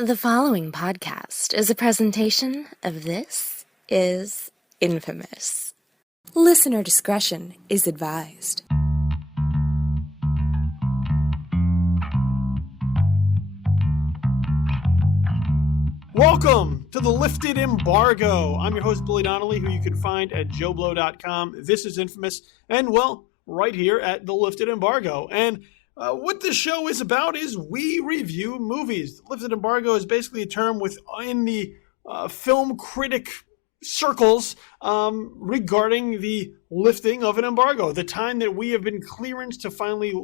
The following podcast is a presentation of This Is Infamous. Listener discretion is advised. Welcome to the Lifted Embargo. I'm your host, Billy Donnelly, who you can find at joeblow.com. This is Infamous, and well, right here at the Lifted Embargo. And what this show is about is we review movies. Lifted Embargo is basically a term within the film critic circles regarding the lifting of an embargo, the time that we have been clearanced to finally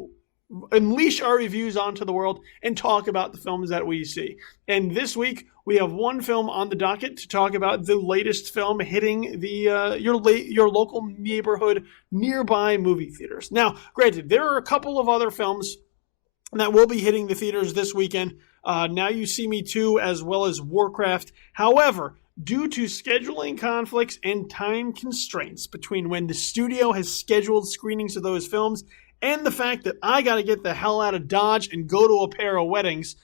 unleash our reviews onto the world and talk about the films that we see. And this week, we have one film on the docket to talk about the latest film hitting the your local neighborhood nearby movie theaters. Now, granted, there are a couple of other films that will be hitting the theaters this weekend. Now You See Me Too, as well as Warcraft. However, due to scheduling conflicts and time constraints between when the studio has scheduled screenings of those films and the fact that I got to get the hell out of Dodge and go to a pair of weddings,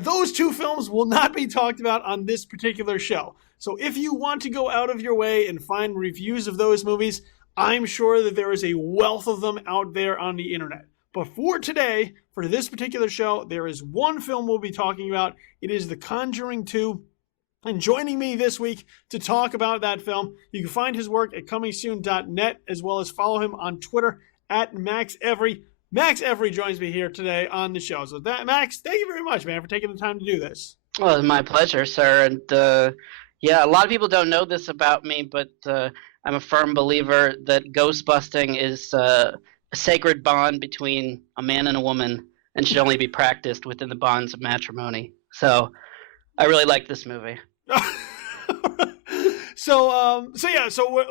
those two films will not be talked about on this particular show. So if you want to go out of your way and find reviews of those movies, I'm sure that there is a wealth of them out there on the internet. But for today, for this particular show, there is one film we'll be talking about. It is The Conjuring 2. And joining me this week to talk about that film, you can find his work at comingsoon.net, as well as follow him on Twitter at Max Evry. Max Evry joins me here today on the show. So Max, thank you very much, man, for taking the time to do this. Well, it's my pleasure, sir. And a lot of people don't know this about me, but I'm a firm believer that ghost busting is a sacred bond between a man and a woman and should only be practiced within the bonds of matrimony. So I really like this movie. So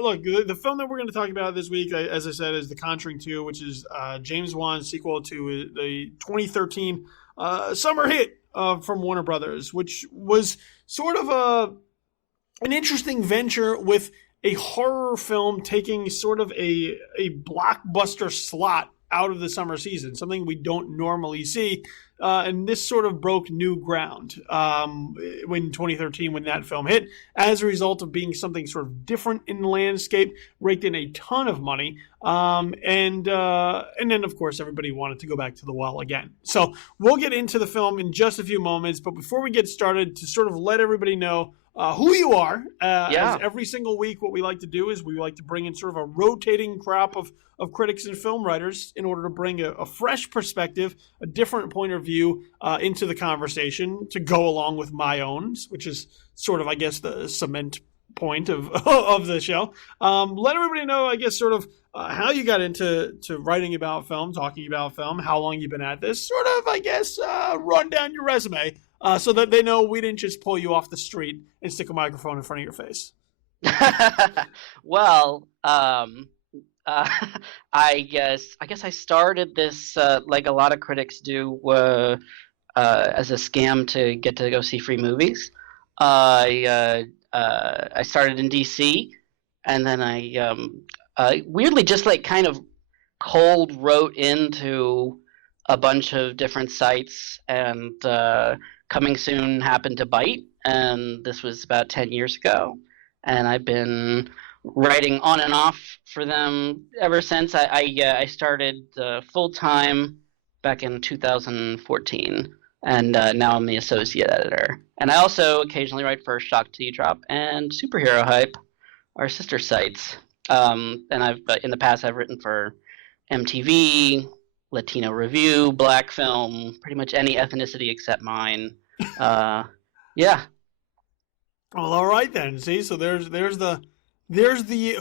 look, the film that we're going to talk about this week, as I said, is The Conjuring 2, which is James Wan's sequel to the 2013 summer hit from Warner Brothers, which was sort of an interesting venture with a horror film taking sort of a blockbuster slot out of the summer season, something we don't normally see. And this sort of broke new ground when 2013, when that film hit, as a result of being something sort of different in the landscape, raked in a ton of money. And then, of course, everybody wanted to go back to the well again. So we'll get into the film in just a few moments. But before we get started, to sort of let everybody know who you are, as every single week, what we like to do is we like to bring in sort of a rotating crop of critics and film writers in order to bring a fresh perspective, a different point of view into the conversation to go along with my own, which is sort of, I guess, the cement point of the show. Let everybody know, I guess, sort of how you got into writing about film, talking about film, how long you've been at this, sort of, I guess, run down your resume so that they know we didn't just pull you off the street and stick a microphone in front of your face. Well, I guess I started this like a lot of critics do as a scam to get to go see free movies. I started in DC, and then I weirdly just like kind of cold wrote into a bunch of different sites, and Coming Soon happened to bite, and this was about 10 years ago, and I've been writing on and off for them ever since. I started full-time back in 2014, and now I'm the associate editor. And I also occasionally write for Shock to Drop and Superhero Hype, our sister sites. And I've in the past I've written for MTV, Latino Review, Black Film, pretty much any ethnicity except mine. Yeah. Well, all right then. See, so there's the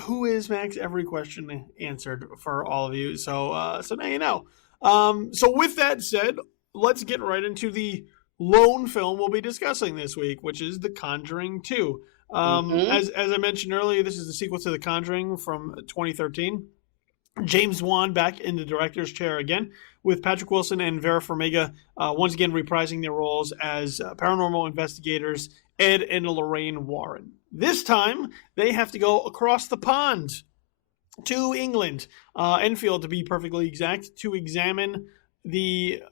who is Max Evry question answered for all of you. So now you know. So with that said, let's get right into the lone film we'll be discussing this week, which is The Conjuring 2. As I mentioned earlier, this is the sequel to The Conjuring from 2013. James Wan back in the director's chair again, with Patrick Wilson and Vera Farmiga once again reprising their roles as paranormal investigators Ed and Lorraine Warren. This time, they have to go across the pond to England, Enfield to be perfectly exact, to examine the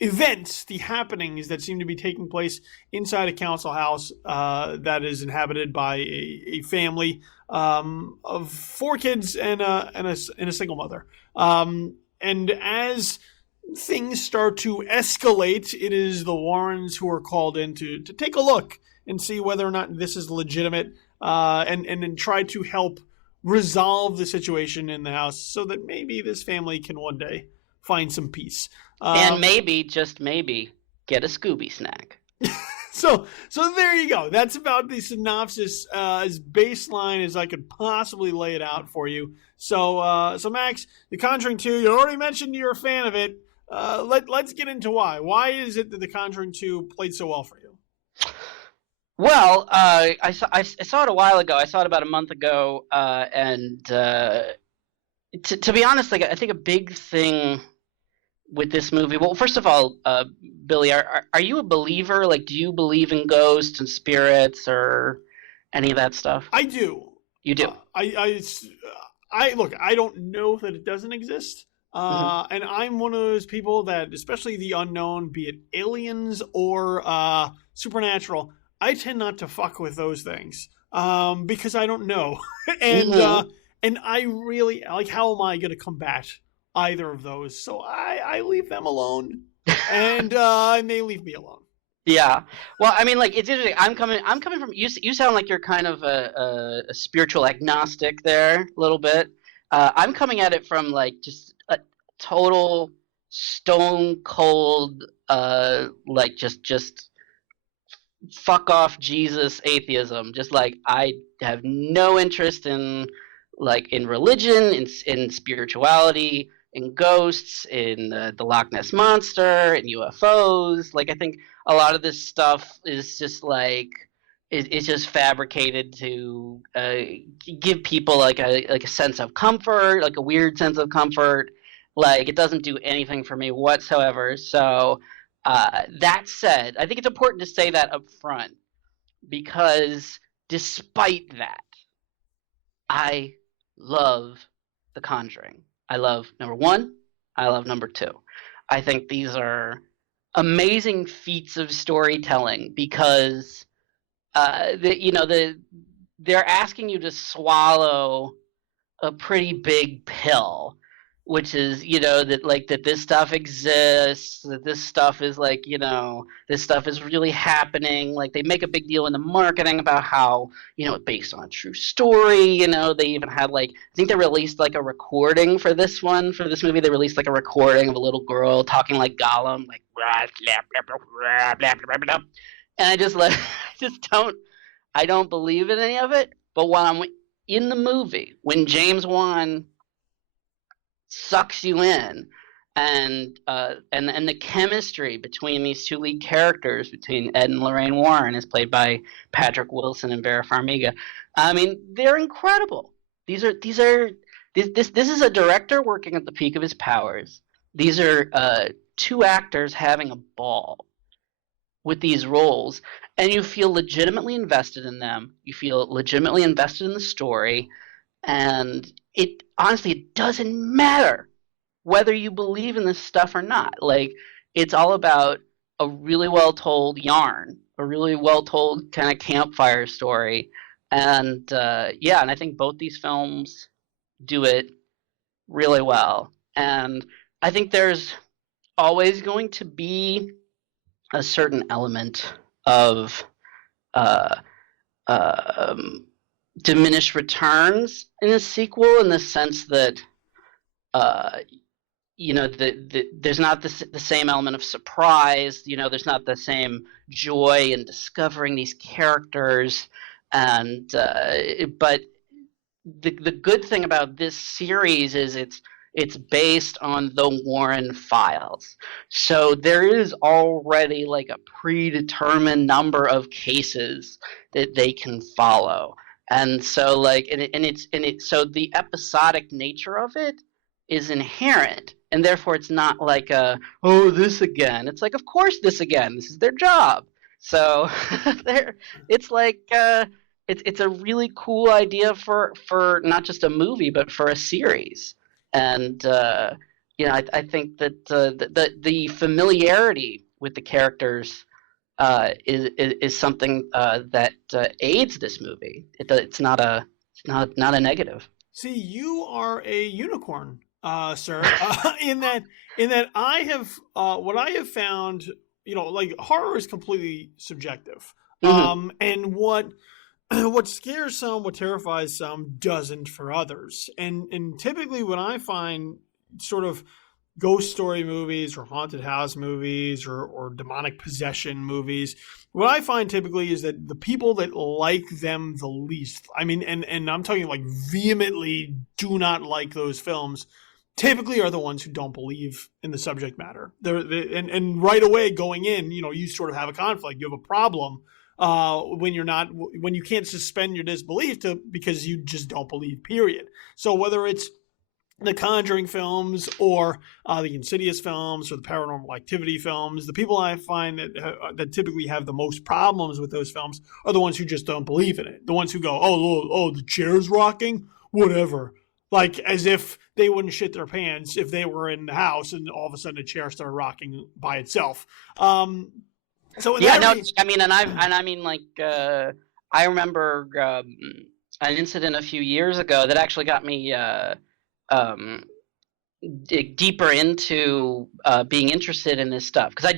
events, the happenings that seem to be taking place inside a council house that is inhabited by a family of 4 kids and a single mother. And as things start to escalate, it is the Warrens who are called in to take a look and see whether or not this is legitimate, and then try to help resolve the situation in the house so that maybe this family can one day find some peace. And maybe, just maybe, get a Scooby snack. So there you go. That's about the synopsis, as baseline as I could possibly lay it out for you. So Max, The Conjuring 2, you already mentioned you're a fan of it. Let's get into why. Why is it that The Conjuring 2 played so well for you? Well, I saw it a while ago. I saw it about a month ago, and to be honest, like I think a big thing with this movie. Well, first of all, Billy, are you a believer? Like, do you believe in ghosts and spirits or any of that stuff? I do. You do. I look. I don't know that it doesn't exist. And I'm one of those people that, especially the unknown, be it aliens or supernatural, I tend not to fuck with those things because I don't know. And I really, like, how am I going to combat either of those? So I leave them alone, and they leave me alone. Yeah. Well, I mean, like, it's interesting. I'm coming from, you sound like you're kind of a spiritual agnostic there a little bit. I'm coming at it from, like, just a total stone cold, like, just fuck off Jesus atheism. Just like, I have no interest in, like, in religion, in spirituality, in ghosts, in the Loch Ness Monster, in UFOs. Like, I think a lot of this stuff is just like, it's just fabricated to give people like a sense of comfort, like a weird sense of comfort. Like, it doesn't do anything for me whatsoever. So that said, I think it's important to say that up front, because despite that, I love The Conjuring. I love number 1. I love number 2. I think these are amazing feats of storytelling because they're asking you to swallow a pretty big pill, which is, that this stuff exists, that this stuff is like, this stuff is really happening. Like, they make a big deal in the marketing about how, it's based on a true story. They even had, like, I think they released like a recording for this movie. They released like a recording of a little girl talking like Gollum, like, and I don't believe in any of it. But when I'm in the movie, when James Wan sucks you in, and the chemistry between these 2 lead characters, between Ed and Lorraine Warren, is played by Patrick Wilson and Vera Farmiga. I mean, they're incredible. This is a director working at the peak of his powers. These are 2 actors having a ball with these roles, and you feel legitimately invested in them. You feel legitimately invested in the story, and it doesn't matter whether you believe in this stuff or not. Like, it's all about a really well told yarn, a really well told kind of campfire story, and and I think both these films do it really well. And I think there's always going to be a certain element of diminished returns in a sequel, in the sense that there's not the same element of surprise. There's not the same joy in discovering these characters, and but the good thing about this series is it's based on the Warren files. So there is already like a predetermined number of cases that they can follow. And so like so the episodic nature of it is inherent, and therefore it's not like this again. It's like, of course this again. This is their job. So it's like it's a really cool idea for not just a movie but for a series. And I think that the familiarity with the characters is something that aids this movie. It's not a negative. See, you are a unicorn, sir. In that I have what I have found. Like horror is completely subjective, Mm-hmm. and what scares some, what terrifies some, doesn't for others. And typically, when I find sort of ghost story movies or haunted house movies or demonic possession movies, what I find typically is that the people that like them the least, I mean, and I'm talking like vehemently do not like those films, typically are the ones who don't believe in the subject matter. And right away going in, you sort of have a conflict. You have a problem when you can't suspend your disbelief because you just don't believe, period. So whether it's the Conjuring films or the Insidious films or the Paranormal Activity films, the people I find that typically have the most problems with those films are the ones who just don't believe in it. The ones who go, oh, the chair's rocking, whatever. Like as if they wouldn't shit their pants if they were in the house and all of a sudden a chair started rocking by itself. So Yeah, no, I mean, I remember an incident a few years ago that actually got me dig deeper into being interested in this stuff, because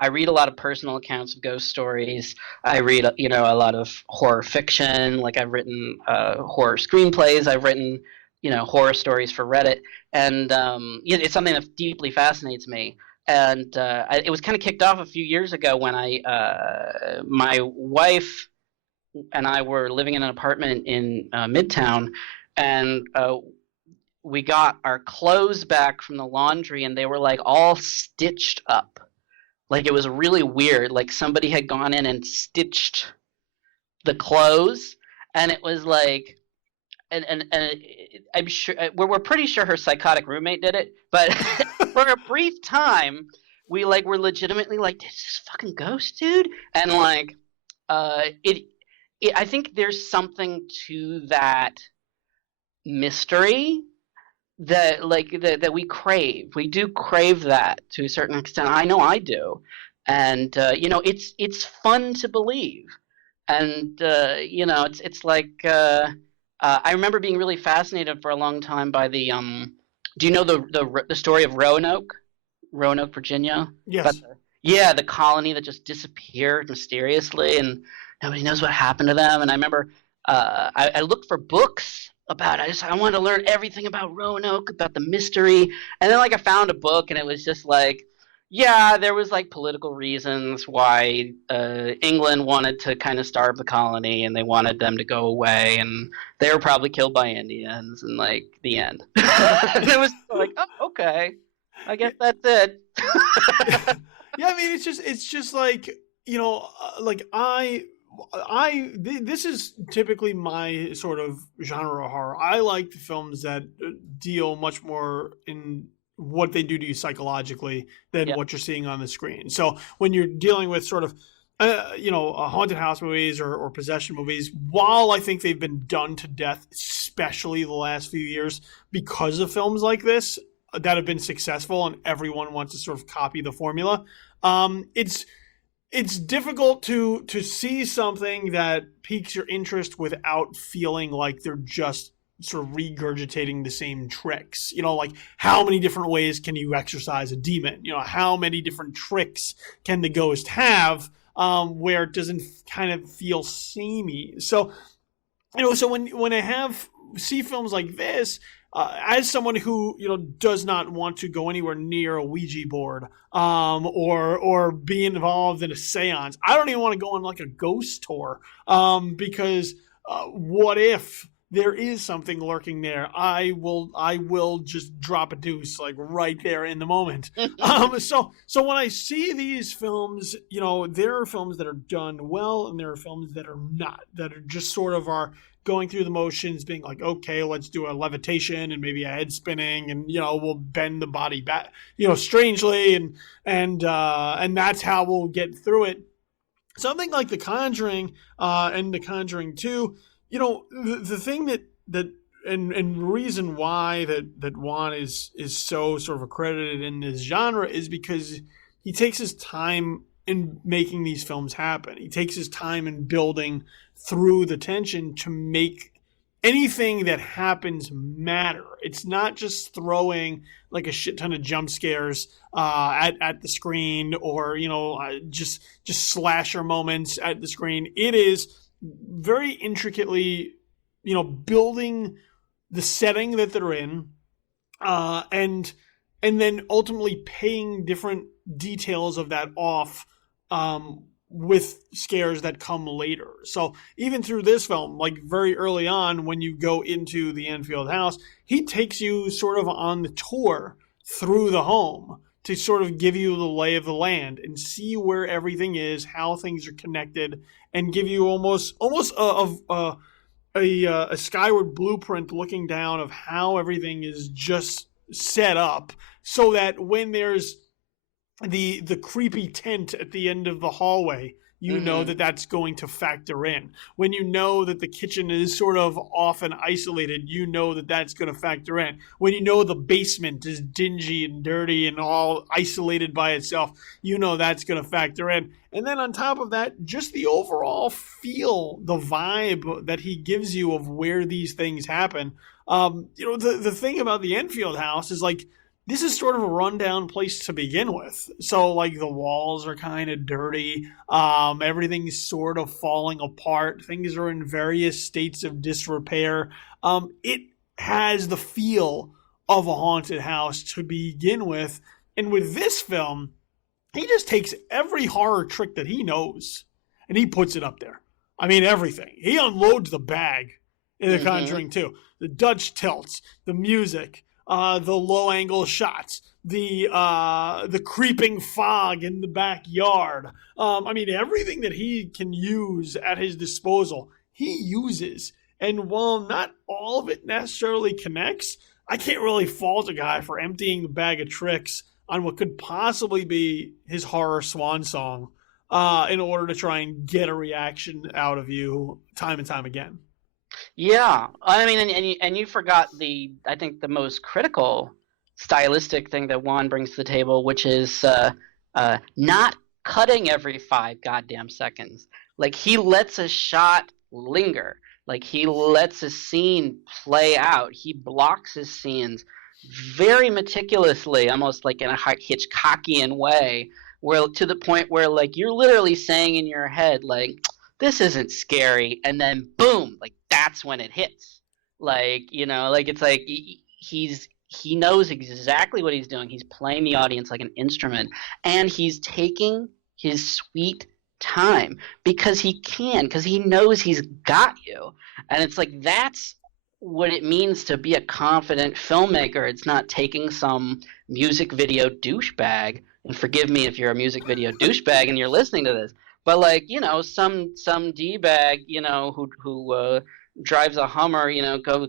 I read a lot of personal accounts of ghost stories. I read a lot of horror fiction. Like I've written horror screenplays. I've written horror stories for Reddit, and it's something that deeply fascinates me. And it was kind of kicked off a few years ago when my wife and I were living in an apartment in Midtown, and we got our clothes back from the laundry, and they were like all stitched up. Like it was really weird. Like somebody had gone in and stitched the clothes, and it was like, and I'm sure we're pretty sure her psychotic roommate did it, but for a brief time, we were legitimately like, "This is fucking ghost, dude," and like, it. I think there's something to that mystery that we crave. We do crave that to a certain extent. I know I do, and it's fun to believe, and it's like I remember being really fascinated for a long time by the Do you know the story of Roanoke, Virginia? Yes. The colony that just disappeared mysteriously, and nobody knows what happened to them. And I remember I looked for books about it. I wanted to learn everything about Roanoke, about the mystery. And then I found a book, and it was just like, yeah, there was political reasons why England wanted to kind of starve the colony, and they wanted them to go away, and they were probably killed by Indians, and the end. It was like, oh, okay, I guess that's it. Yeah, I mean, it's just like, this is typically my sort of genre of horror. I like the films that deal much more in what they do to you psychologically than what you're seeing on the screen. So when you're dealing with sort of, haunted house movies or possession movies, while I think they've been done to death, especially the last few years, because of films like this that have been successful and everyone wants to sort of copy the formula, it's difficult to see something that piques your interest without feeling like they're just sort of regurgitating the same tricks. Like how many different ways can you exorcise a demon? How many different tricks can the ghost have where it doesn't kind of feel samey? So, so when I see films like this, as someone who does not want to go anywhere near a Ouija board or be involved in a seance, I don't even want to go on a ghost tour because what if there is something lurking there? I will just drop a deuce right there in the moment. So when I see these films, there are films that are done well and there are films that are not, that are just sort of going through the motions, being like, okay, let's do a levitation and maybe a head spinning, and we'll bend the body back, strangely, and that's how we'll get through it. Something like The Conjuring and The Conjuring 2, the thing that and reason why that Wan is so sort of accredited in this genre is because he takes his time in making these films happen. He takes his time in building through the tension to make anything that happens matter. It's not just throwing like a shit ton of jump scares at the screen, or just slasher moments at the screen. It is very intricately building the setting that they're in, and then ultimately paying different details of that off with scares that come later. So even through this film, like very early on when you go into the Enfield house, he takes you sort of on the tour through the home to sort of give you the lay of the land and see where everything is, how things are connected, and give you almost a skyward blueprint looking down of how everything is just set up, so that when there's the creepy tent at the end of the hallway, you know that that's going to factor in. When you know that the kitchen is sort of off and isolated, you know that that's going to factor in. When you know the basement is dingy and dirty and all isolated by itself, you know that's going to factor in. And then on top of that, just the overall feel, the vibe that he gives you of where these things happen. The thing about the Enfield house is like, this is sort of a rundown place to begin with. So like the walls are kind of dirty. Everything's sort of falling apart. Things are in various states of disrepair. It has the feel of a haunted house to begin with. And with this film, he just takes every horror trick that he knows and he puts it up there. I mean, everything. He unloads the bag in The Conjuring 2. The Dutch tilts, the music, the low-angle shots, the creeping fog in the backyard. I mean, everything that he can use at his disposal, he uses. And while not all of it necessarily connects, I can't really fault a guy for emptying the bag of tricks on what could possibly be his horror swan song in order to try and get a reaction out of you time and time again. Yeah, I mean, and you forgot I think the most critical stylistic thing that Wan brings to the table, which is not cutting every 5 goddamn seconds. Like, he lets a shot linger. Like, he lets a scene play out. He blocks his scenes very meticulously, almost like in a Hitchcockian way, where to the point where like you're literally saying in your head like, this isn't scary, and then boom, like that's when it hits. Like, like it's like he knows exactly what he's doing. He's playing the audience like an instrument, and he's taking his sweet time because he knows he's got you. And it's like, that's what it means to be a confident filmmaker. It's not taking some music video douchebag, and forgive me if you're a music video douchebag and you're listening to this, but like, some D-bag, who drives a Hummer,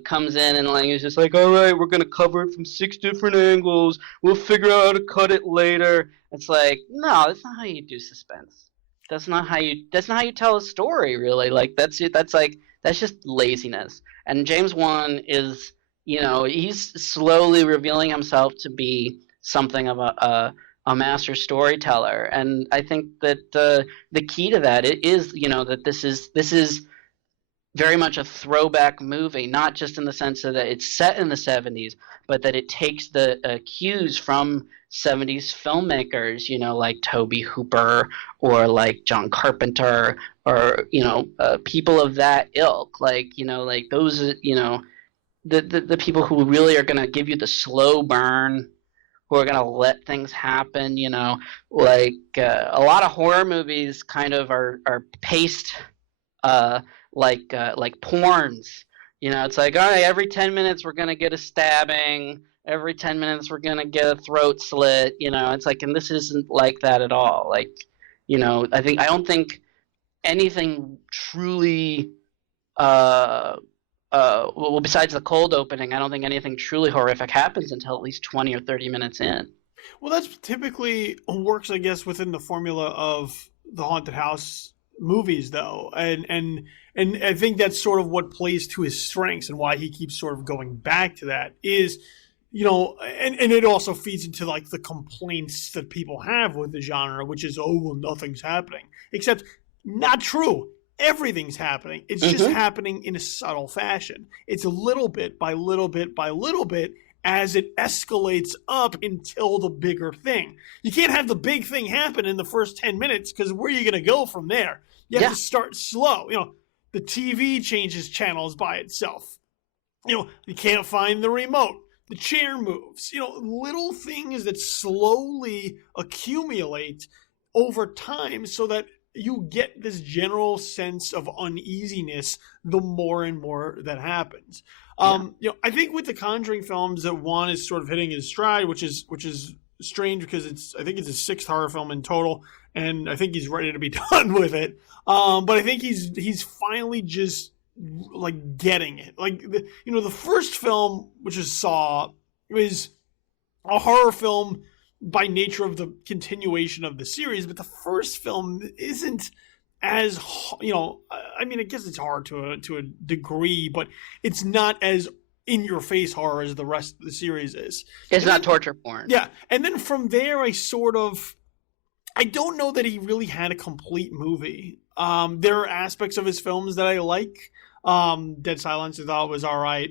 comes in and like, he's just like, all right, we're going to cover it from 6 different angles. We'll figure out how to cut it later. It's like, no, that's not how you do suspense. That's not how you tell a story, really. Like, that's just laziness. And James Wan is, he's slowly revealing himself to be something of a master storyteller. And I think that the key to that is, that this is very much a throwback movie, not just in the sense that it's set in the 70s, but that it takes the cues from 70s filmmakers, like Tobe Hooper or like John Carpenter or, people of that ilk, like, like those, the people who really are going to give you the slow burn, who are going to let things happen, like a lot of horror movies kind of are paced like porns. It's like, all right, every 10 minutes we're going to get a stabbing. Every 10 minutes we're going to get a throat slit. It's like, and this isn't like that at all. Like, I don't think anything truly, well, besides the cold opening, I don't think anything truly horrific happens until at least 20 or 30 minutes in. Well, that's typically works, I guess, within the formula of the haunted house movies though, and I think that's sort of what plays to his strengths and why he keeps sort of going back to that is, and it also feeds into like the complaints that people have with the genre, which is, oh well, nothing's happening, except not true. Everything's happening. It's just happening in a subtle fashion. It's a little bit by little bit by little bit as it escalates up until the bigger thing. You can't have the big thing happen in the first 10 minutes because where are you going to go from there? You have to start slow. The TV changes channels by itself. You can't find the remote. The chair moves. Little things that slowly accumulate over time so that you get this general sense of uneasiness the more and more that happens. I think with the Conjuring films that Wan is sort of hitting his stride, which is strange because I think it's his 6th horror film in total, and I think he's ready to be done with it. But I think he's finally just like getting it. Like the first film, which is Saw, is a horror film by nature of the continuation of the series, but the first film isn't as, I mean, I guess it's hard to a degree, but it's not as in your face horror as the rest of the series is. It's not torture porn. Yeah. And then from there, I don't know that he really had a complete movie. There are aspects of his films that I like. Dead Silence I thought was all right.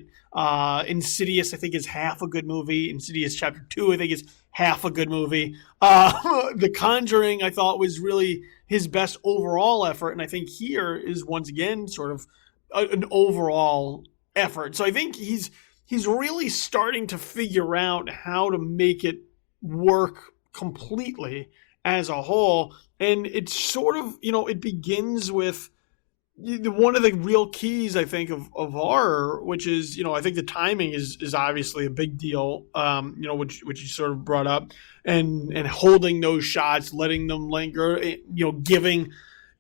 Insidious I think is half a good movie. Insidious Chapter 2 I think is half a good movie. The Conjuring I thought was really his best overall effort, and I think here is once again sort of an overall effort. So I think he's really starting to figure out how to make it work completely as a whole, and it's sort of, it begins with one of the real keys, I think, of horror, which is, I think the timing is obviously a big deal, which you sort of brought up, and holding those shots, letting them linger, giving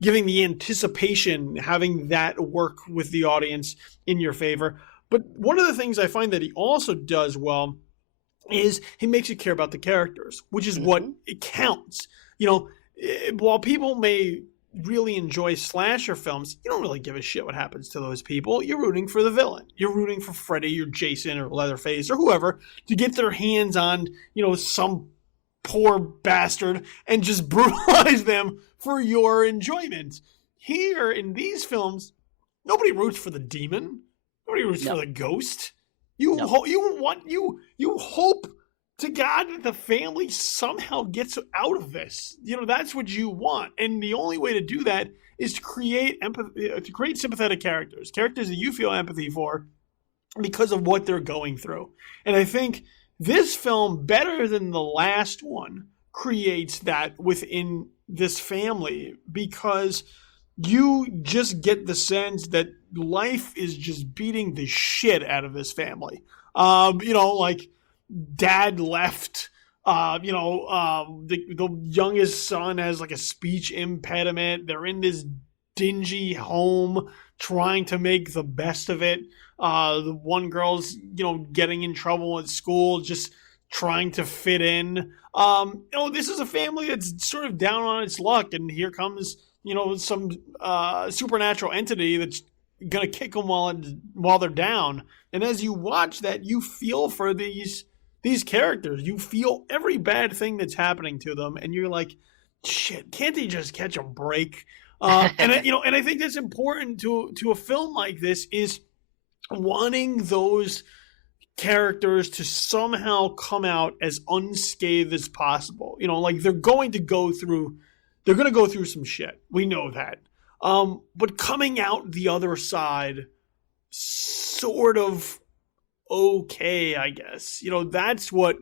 the anticipation, having that work with the audience in your favor. But one of the things I find that he also does well is he makes you care about the characters, which is what it counts. While people may really enjoy slasher films, you don't really give a shit what happens to those people. You're rooting for the villain. You're rooting for Freddy or Jason or Leatherface or whoever to get their hands on, some poor bastard and just brutalize them for your enjoyment. Here in these films, nobody roots for the demon. Nobody roots for the ghost. You hope to God that the family somehow gets out of this. That's what you want. And the only way to do that is to create empathy, to create sympathetic characters that you feel empathy for because of what they're going through. And I think this film, better than the last one, creates that within this family because you just get the sense that life is just beating the shit out of this family. Like dad left, the youngest son has like a speech impediment. They're in this dingy home trying to make the best of it. The one girl's, getting in trouble at school, just trying to fit in. This is a family that's sort of down on its luck, and here comes, some supernatural entity that's gonna kick them while they're down. And as you watch that, you feel for these characters. You feel every bad thing that's happening to them, and you're like, shit, can't they just catch a break? And I think that's important to a film like this, is wanting those characters to somehow come out as unscathed as possible. Like they're going to go through some shit. We know that. But coming out the other side sort of okay, I guess. That's what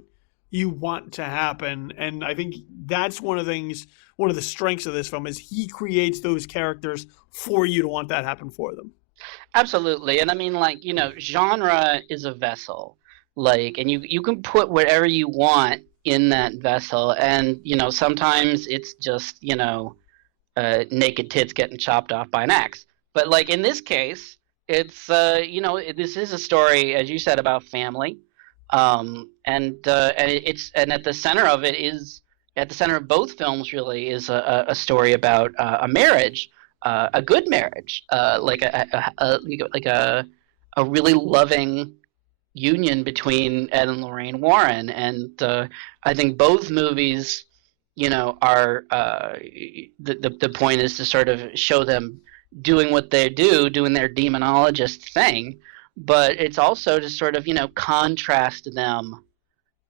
you want to happen. And I think that's one of the strengths of this film is he creates those characters for you to want that happen for them. Absolutely. And I mean, like, genre is a vessel. Like, and you can put whatever you want in that vessel. And, sometimes it's just, naked tits getting chopped off by an axe. But like in this case, it's, this is a story, as you said, about family. And at the center of it is, at the center of both films really is a story about a marriage. a good marriage, like a really loving union between Ed and Lorraine Warren. And I think both movies, are the point is to sort of show them doing what they do, doing their demonologist thing, but it's also to sort of contrast them,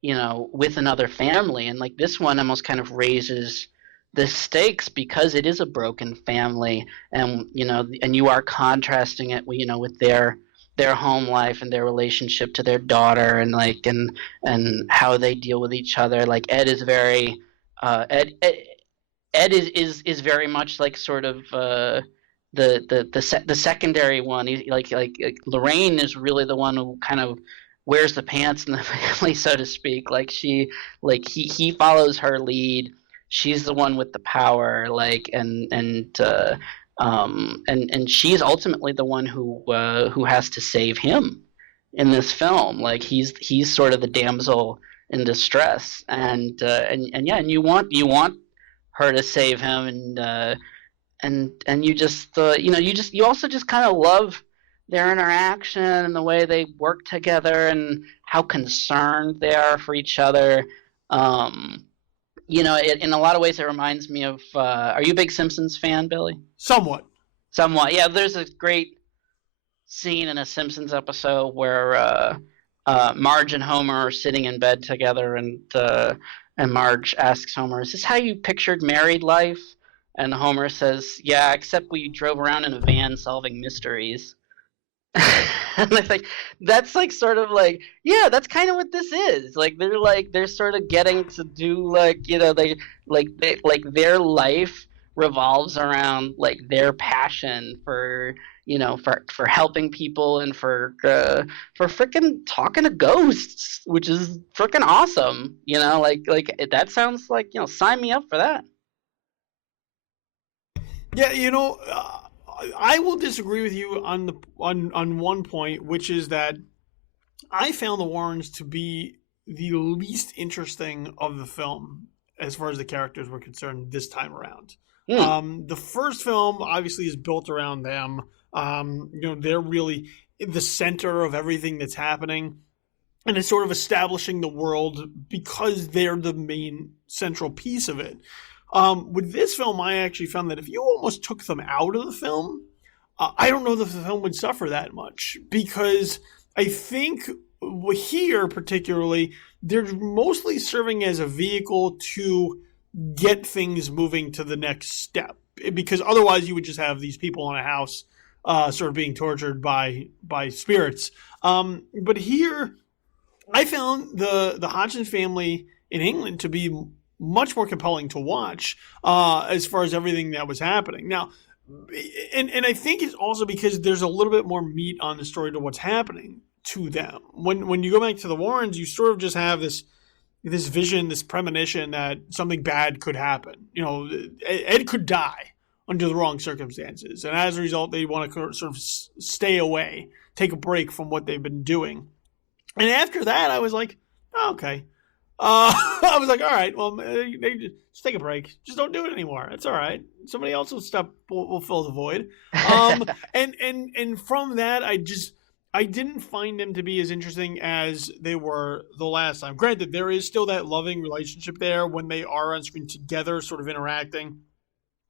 with another family. And like this one almost kind of raises the stakes because it is a broken family, and and you are contrasting it with their home life and their relationship to their daughter, and and how they deal with each other. Like Ed is very Ed is very much like sort of the secondary one. He's like Lorraine is really the one who kind of wears the pants in the family, so to speak. Like he follows her lead. She's the one with the power, and she's ultimately the one who has to save him in this film. Like he's sort of the damsel in distress, and you want her to save him, and you also just kind of love their interaction and the way they work together and how concerned they are for each other. In a lot of ways, it reminds me of. Are you a big Simpsons fan, Billy? Somewhat. Yeah. There's a great scene in a Simpsons episode where Marge and Homer are sitting in bed together, and Marge asks Homer, "Is this how you pictured married life?" And Homer says, "Yeah, except we drove around in a van solving mysteries." And it's like that's like sort of like, yeah, that's kind of what this is. Like they're sort of getting to do their life revolves around like their passion for for helping people and for freaking talking to ghosts, which is freaking awesome. Like that sounds like, sign me up for that. Yeah, I will disagree with you on one point, which is that I found the Warrens to be the least interesting of the film as far as the characters were concerned this time around. The first film obviously is built around them. They're really in the center of everything that's happening, and it's sort of establishing the world because they're the main central piece of it. With this film, I actually found that if you almost took them out of the film, I don't know that the film would suffer that much, because I think here particularly, they're mostly serving as a vehicle to get things moving to the next step, because otherwise you would just have these people in a house sort of being tortured by spirits. But here, I found the Hodgson family in England to be much more compelling to watch as far as everything that was happening. Now, and I think it's also because there's a little bit more meat on the story to what's happening to them. When you go back to the Warrens, you sort of just have this vision, this premonition that something bad could happen. Ed could die under the wrong circumstances, and as a result, they want to sort of stay away, take a break from what they've been doing. And after that, I was like, oh, okay. I was like, all right, well, just take a break. Just don't do it anymore. It's all right. Somebody else will fill the void. And from that, I didn't find them to be as interesting as they were the last time. Granted, there is still that loving relationship there when they are on screen together, sort of interacting.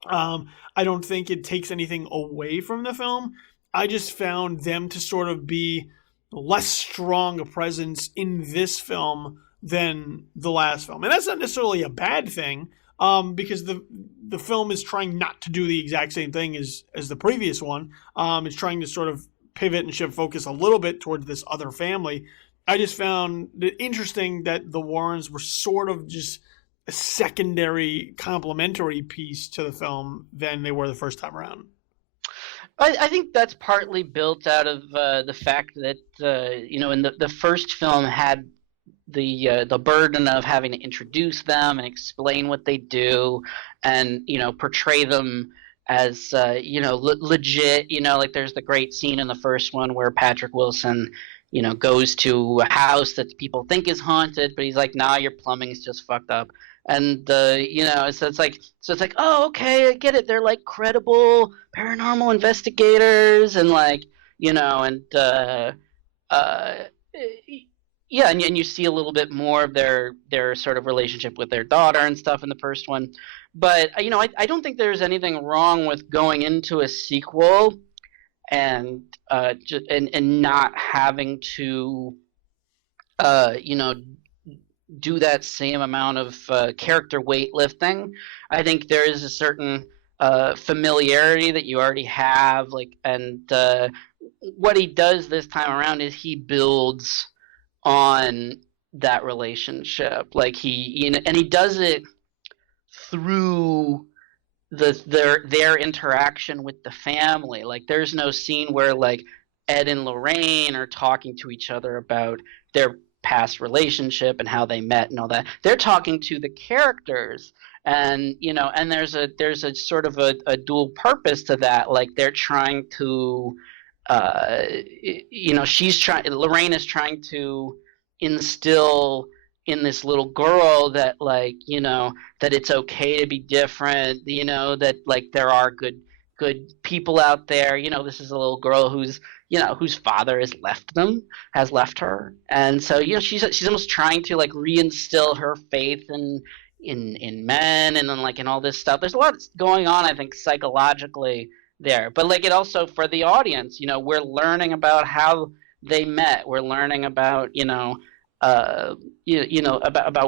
I don't think it takes anything away from the film. I just found them to sort of be less strong a presence in this film than the last film. And that's not necessarily a bad thing, because the film is trying not to do the exact same thing as the previous one. It's trying to sort of pivot and shift focus a little bit towards this other family. I just found it interesting that the Warrens were sort of just a secondary complementary piece to the film than they were the first time around. I think that's partly built out of the fact that in the first film had the burden of having to introduce them and explain what they do, and portray them as legit. Like there's the great scene in the first one where Patrick Wilson goes to a house that people think is haunted, but he's like, nah, your plumbing's just fucked up. And so it's like, oh, okay, I get it. They're like credible paranormal investigators, and like, and uh, yeah, and you see a little bit more of their sort of relationship with their daughter and stuff in the first one. But I don't think there's anything wrong with going into a sequel and and not having to you know do that same amount of character weightlifting. I think there is a certain familiarity that you already have, like, and what he does this time around is he builds on that relationship. Like and he does it through their interaction with the family. Like, there's no scene where like Ed and Lorraine are talking to each other about their past relationship and how they met and all that. They're talking to the characters, and and there's a sort of a dual purpose to that. Like, they're trying to Lorraine is trying to instill in this little girl that, like, that it's okay to be different, that like there are good people out there. This is a little girl whose father has left her, and so she's almost trying to like reinstill her faith in men, and then like in all this stuff. There's a lot going on, I think, psychologically there, but like it also, for the audience, we're learning about how they met. We're learning about about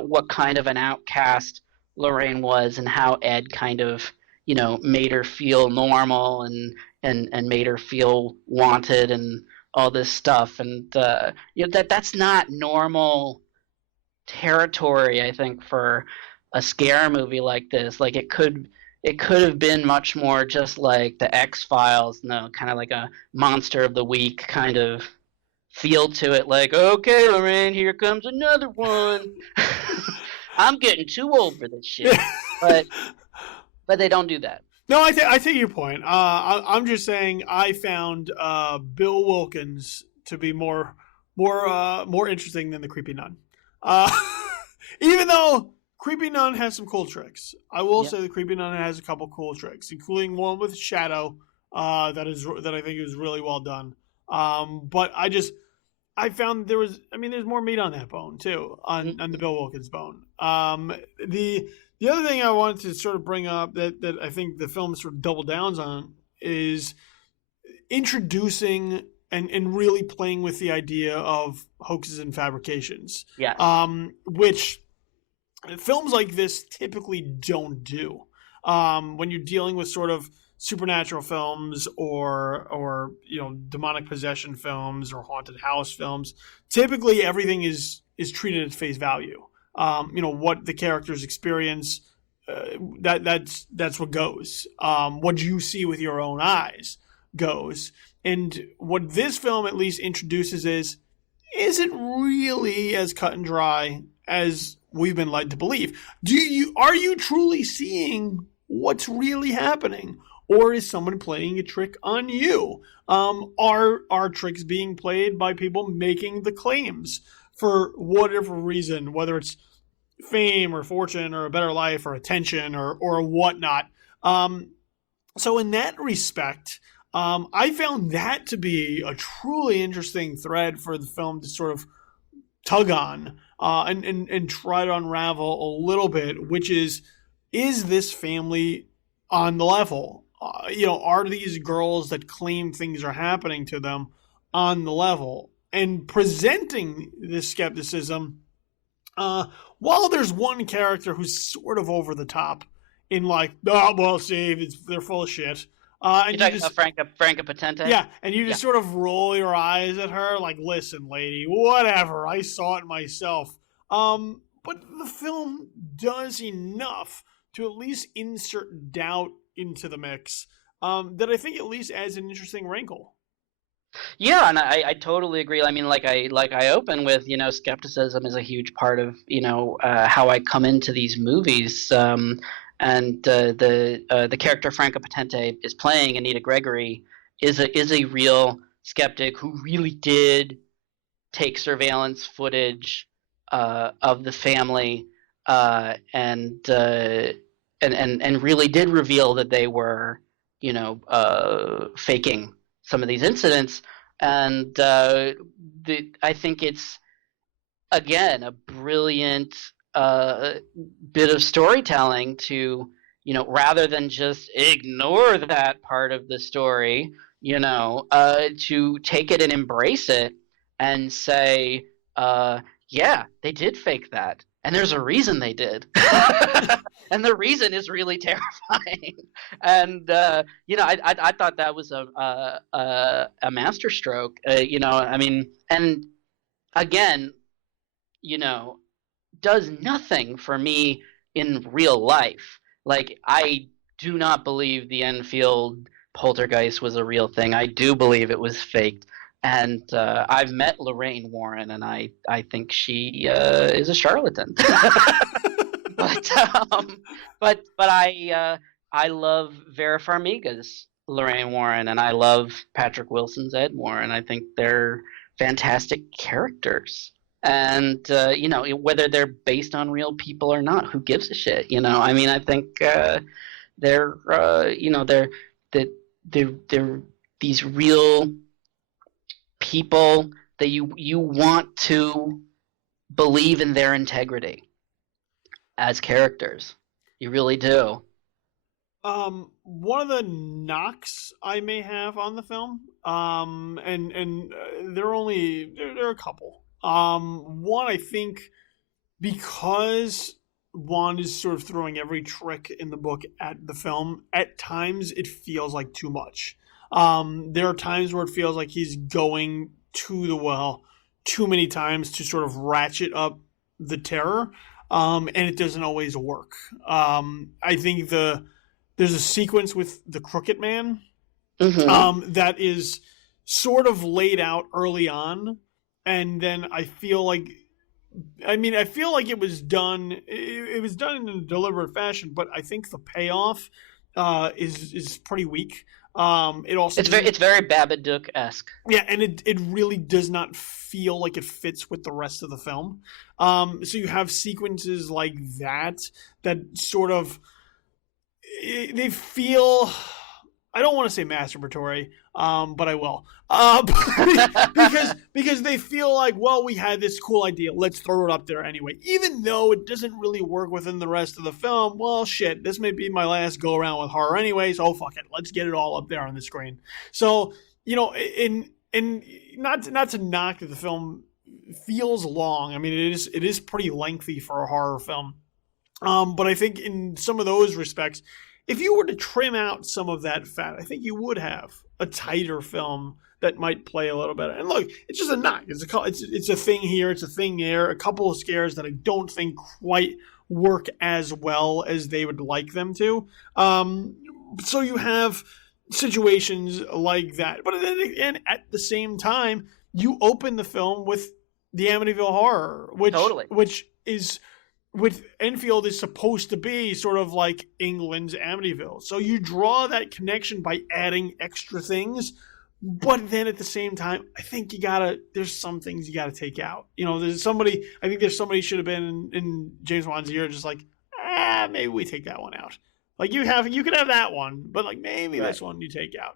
what kind of an outcast Lorraine was, and how Ed kind of made her feel normal, and made her feel wanted, and all this stuff. And that's not normal territory, I think, for a scare movie like this. Like, it could have been much more just like the X-Files, kind of like a monster of the week kind of feel to it. Like, okay, Lorraine, here comes another one. I'm getting too old for this shit. But they don't do that. No, I take your point. I'm just saying I found Bill Wilkins to be more interesting than the Creepy Nun. Even though Creepy Nun has some cool tricks, I will say the Creepy Nun has a couple cool tricks, including one with shadow that I think is really well done. But I found there's more meat on that bone too, on the Bill Wilkins bone. The other thing I wanted to sort of bring up that I think the film sort of double downs on is introducing and really playing with the idea of hoaxes and fabrications. Yeah. Which films like this typically don't do. When you're dealing with sort of supernatural films or demonic possession films or haunted house films, typically everything is treated at face value. What the characters experience, that's what goes. What you see with your own eyes goes. And what this film at least introduces isn't really as cut and dry as we've been led to believe. Are you truly seeing what's really happening? Or is someone playing a trick on you? Are tricks being played by people making the claims for whatever reason, whether it's fame or fortune or a better life or attention or whatnot? So in that respect, I found that to be a truly interesting thread for the film to sort of tug on and try to unravel a little bit, which is this family on the level? Are these girls that claim things are happening to them on the level? And presenting this skepticism, while there's one character who's sort of over the top in like, oh, well, see, they're full of shit. And You're talking about Franca Potente? Yeah, and you just sort of roll your eyes at her like, listen, lady, whatever, I saw it myself. But the film does enough to at least insert doubt into the mix that I think at least adds an interesting wrinkle. Yeah, and I totally agree. I mean, like I open with, skepticism is a huge part of how I come into these movies. And the character Franca Potente is playing, Anita Gregory, is a real skeptic who really did take surveillance footage of the family and really did reveal that they were, faking some of these incidents. And I think it's, again, a brilliant bit of storytelling to, rather than just ignore that part of the story, to take it and embrace it and say, yeah, they did fake that. And there's a reason they did. And the reason is really terrifying. And, I thought that was a masterstroke, and again, does nothing for me in real life. Like, I do not believe the Enfield poltergeist was a real thing. I do believe it was faked. And I've met Lorraine Warren, and I think she is a charlatan. but I love Vera Farmiga's Lorraine Warren, and I love Patrick Wilson's Ed Warren. I think they're fantastic characters. And whether they're based on real people or not, who gives a shit? I think they're these real people that you want to believe in their integrity as characters. You really do. One of the knocks I may have on the film, and there are a couple. One, I think, because Wan is sort of throwing every trick in the book at the film, at times it feels like too much. There are times where it feels like he's going to the well too many times to sort of ratchet up the terror, and it doesn't always work. I think there's a sequence with the Crooked Man, that is sort of laid out early on, and then I feel like it was done. It was done in a deliberate fashion, but I think the payoff is pretty weak. It's very Babadook-esque. Yeah, and it really does not feel like it fits with the rest of the film. So you have sequences like that sort of, they feel, I don't want to say masturbatory, but I will. Because they feel like, well, we had this cool idea, let's throw it up there anyway. Even though it doesn't really work within the rest of the film, well, shit, this may be my last go around with horror anyways. Oh, fuck it, let's get it all up there on the screen. So, and not to knock that the film feels long. I mean, it is pretty lengthy for a horror film. But I think in some of those respects, if you were to trim out some of that fat, I think you would have a tighter film that might play a little better. And look, it's just a knock. It's a thing here, it's a thing there, a couple of scares that I don't think quite work as well as they would like them to. So you have situations like that. But then again, at the same time, you open the film with the Amityville Horror, which is, with Enfield, is supposed to be sort of like England's Amityville. So you draw that connection by adding extra things, but then at the same time, I think there's some things you gotta take out. I think there's somebody should have been in James Wan's ear just like, maybe we take that one out. Like you could have that one, but like maybe this one you take out.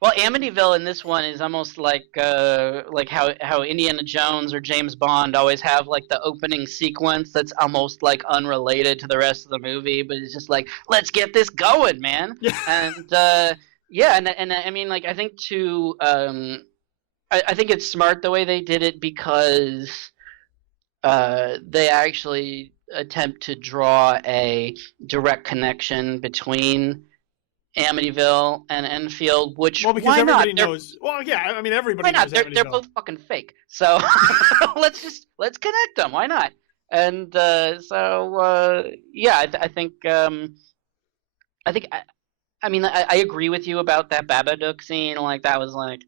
Well, Amityville in this one is almost like how Indiana Jones or James Bond always have like the opening sequence that's almost like unrelated to the rest of the movie, but it's just like, let's get this going, man. And and I mean, like, I think too, I think it's smart the way they did it, because they actually attempt to draw a direct connection between Amityville and Enfield, which, because why everybody not? knows. Well, yeah, I mean, everybody why not? knows They're both fucking fake. So let's connect them. Why not? And I agree with you about that Babadook scene. Like, that was like,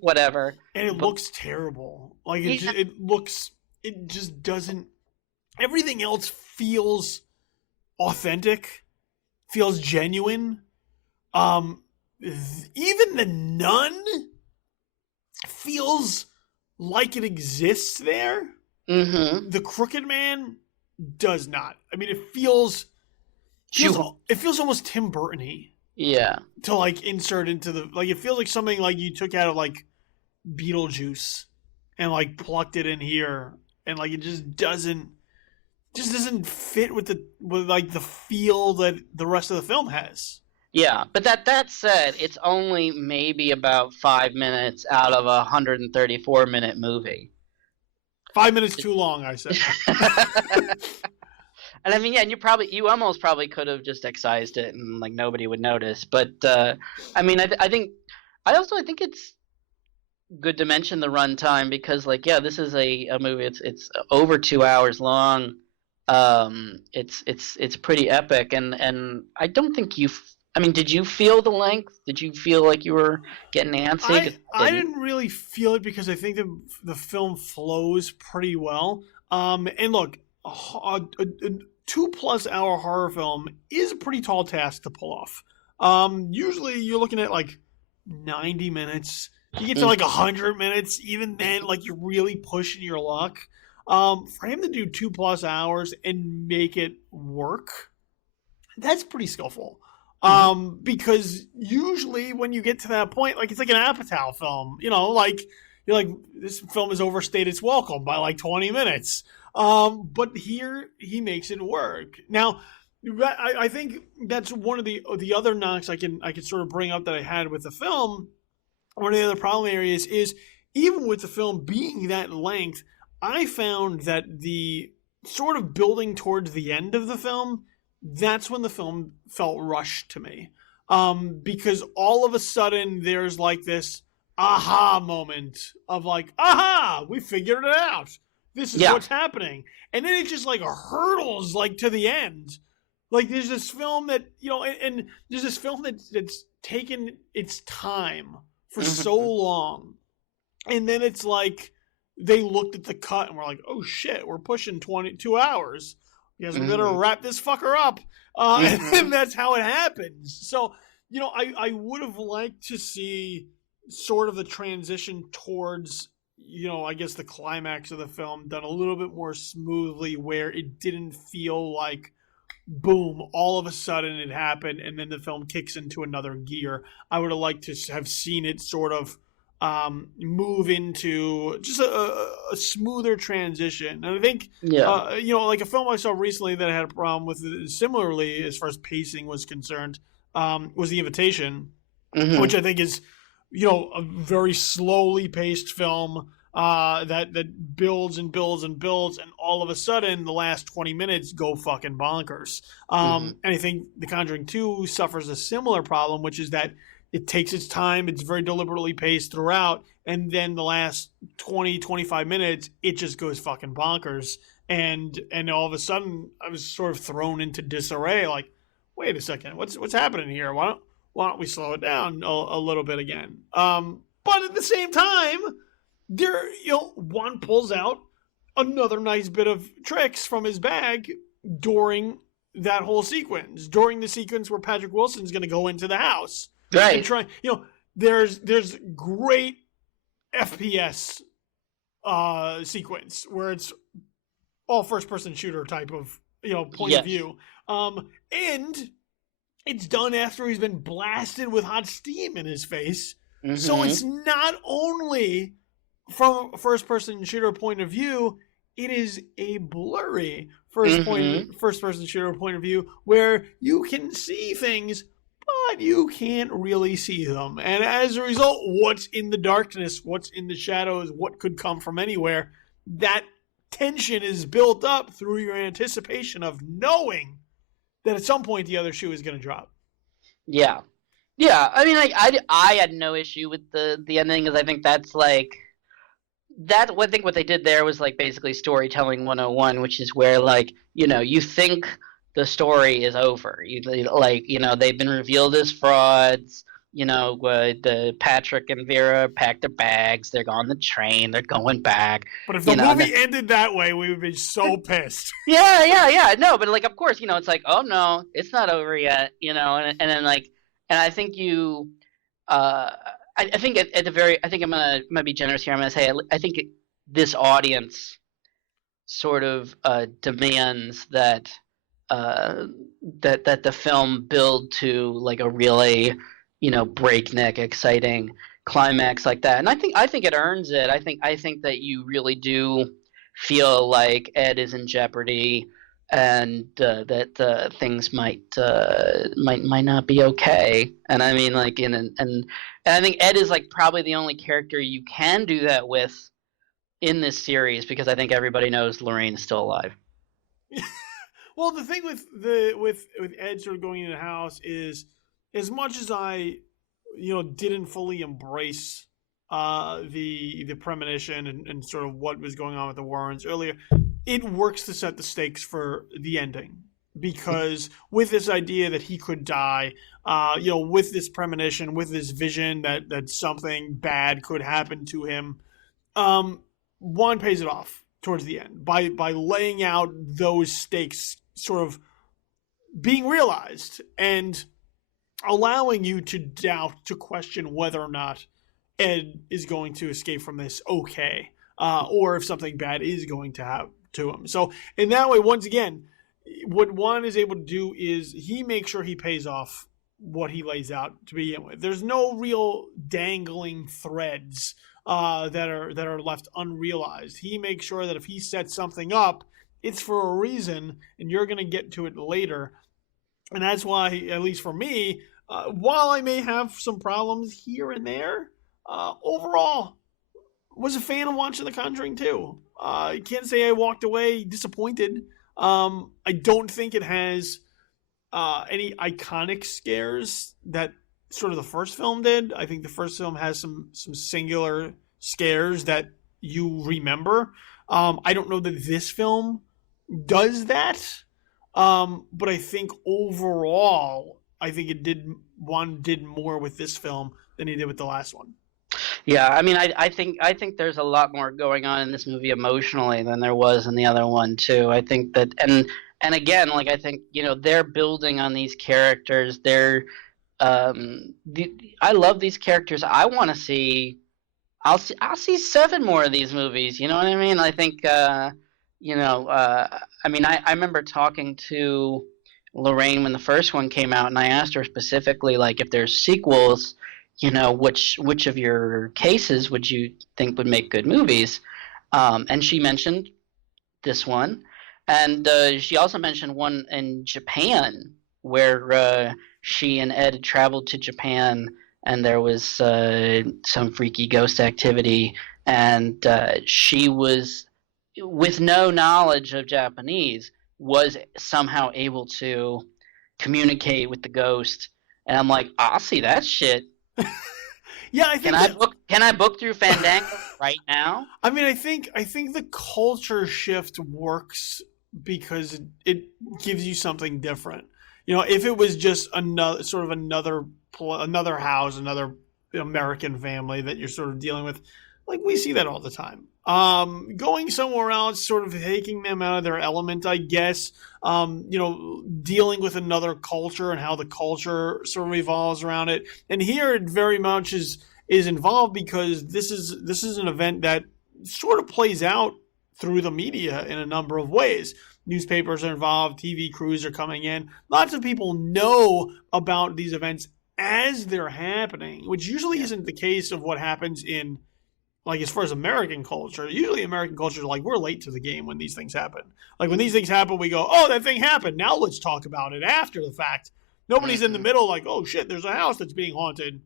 whatever. And it looks terrible. Like, it just doesn't. Everything else feels authentic, feels genuine. Even the nun feels like it exists there. Mm-hmm. The Crooked Man does not. I mean, it feels almost Tim Burton-y. Yeah. To like insert into the like, it feels like something like you took out of like Beetlejuice and like plucked it in here, and like it just doesn't fit with like the feel that the rest of the film has. Yeah, but that said, it's only maybe about 5 minutes out of a 134-minute movie. 5 minutes too long, I said. And I mean, yeah, and you almost probably could have just excised it and like nobody would notice. But I mean, I think it's good to mention the runtime because, like, yeah, this is a movie. It's over 2 hours long. It's pretty epic, and I don't think you. I mean, did you feel the length? Did you feel like you were getting antsy? I didn't really feel it because I think the film flows pretty well. And look, a 2+ hour horror film is a pretty tall task to pull off. Usually you're looking at like 90 minutes. You get to like 100 minutes, even then, like you're really pushing your luck. For him to do 2+ hours and make it work, that's pretty skillful. Because usually when you get to that point, like it's like an Apatow film, like you're like, this film has overstayed its welcome by like 20 minutes. But here he makes it work. Now, I think that's one of the other knocks I can sort of bring up that I had with the film. One of the other problem areas is even with the film being that length, I found that the sort of building towards the end of the film, that's when the film felt rushed to me. Because all of a sudden there's like this aha moment of like, aha, we figured it out. This is what's happening. And then it just like hurdles like to the end. Like there's this film that, and there's this film that's taken its time for so long. And then it's like they looked at the cut and were like, oh shit, we're pushing 22 hours. Yes, we better wrap this fucker up. And that's how it happens. So, I would have liked to see sort of the transition towards, I guess the climax of the film done a little bit more smoothly where it didn't feel like, boom, all of a sudden it happened and then the film kicks into another gear. I would have liked to have seen it sort of move into just a smoother transition. And I think, like a film I saw recently that I had a problem with similarly as far as pacing was concerned, was The Invitation, which I think is, a very slowly paced film that builds and builds and builds, and all of a sudden the last 20 minutes go fucking bonkers. And I think The Conjuring 2 suffers a similar problem, which is that it takes its time, it's very deliberately paced throughout, and then the last 20, 25 minutes, it just goes fucking bonkers. And all of a sudden, I was sort of thrown into disarray, like, wait a second, what's happening here? Why don't we slow it down a little bit again? But at the same time, there, Juan pulls out another nice bit of tricks from his bag during that whole sequence, during the sequence where Patrick Wilson's going to go into the house. Right. And try, there's great FPS sequence where it's all first-person shooter type of, point of view. And it's done after he's been blasted with hot steam in his face. So it's not only from a first-person shooter point of view, it is a blurry first-person shooter point of view where you can see things, but you can't really see them. And as a result, what's in the darkness, what's in the shadows, what could come from anywhere, that tension is built up through your anticipation of knowing that at some point the other shoe is going to drop. Yeah. Yeah. I mean, I had no issue with the ending because I think that's like, I think what they did there was like basically storytelling 101, which is where like, you think the story is over. They've been revealed as frauds. The Patrick and Vera packed their bags. They're on the train. They're going back. But if the movie ended that way, we would be so pissed. Yeah. No, but like, of course, it's like, oh no, it's not over yet. And then like, and I think I think at the very, I think I'm gonna be generous here. I'm gonna say I think this audience sort of demands that that the film build to like a really, breakneck, exciting climax like that. And I think it earns it. I think that you really do feel like Ed is in jeopardy, and that things might not be okay. And I mean, like and I think Ed is like probably the only character you can do that with in this series, because I think everybody knows Lorraine is still alive. Well, the thing with Ed sort of going into the house is, as much as I, didn't fully embrace the premonition and sort of what was going on with the Warrens earlier, it works to set the stakes for the ending, because with this idea that he could die, with this premonition, with this vision that something bad could happen to him, Juan pays it off towards the end by laying out those stakes sort of being realized and allowing you to doubt, to question whether or not Ed is going to escape from this okay, or if something bad is going to happen to him. So in that way, once again, what Juan is able to do is he makes sure he pays off what he lays out to begin with. There's no real dangling threads that are left unrealized. He makes sure that if he sets something up, it's for a reason, and you're going to get to it later. And that's why, at least for me, while I may have some problems here and there, overall, was a fan of watching The Conjuring 2. I can't say I walked away disappointed. I don't think it has any iconic scares that sort of the first film did. I think the first film has some singular scares that you remember. I don't know that this film does that, but I think overall, I think Juan did more with this film than he did with the last one. Yeah, I mean, I think there's a lot more going on in this movie emotionally than there was in the other one too. I think that, and again, like I think they're building on these characters. I love these characters. I want to see. I'll see 7 more of these movies. You know what I mean? I think I mean, I remember talking to Lorraine when the first one came out, and I asked her specifically, like, if there's sequels, which of your cases would you think would make good movies? And she mentioned this one, and she also mentioned one in Japan where she and Ed traveled to Japan, and there was some freaky ghost activity, and she was, with no knowledge of Japanese, was somehow able to communicate with the ghost. And I'm like, I'll see that shit. Yeah, I think can I book through Fandango right now? I mean, I think the culture shift works because it gives you something different. If it was just another house, another American family that you're sort of dealing with, like we see that all the time. Going somewhere else, sort of taking them out of their element, I guess. Dealing with another culture and how the culture sort of evolves around it. And here it very much is involved because this is an event that sort of plays out through the media in a number of ways. Newspapers are involved, TV crews are coming in. Lots of people know about these events as they're happening, which usually isn't the case of what happens in, like, as far as American culture. Usually American culture is like, we're late to the game when these things happen. Like, when these things happen, we go, oh, that thing happened. Now let's talk about it after the fact. Nobody's in the middle like, oh, shit, there's a house that's being haunted.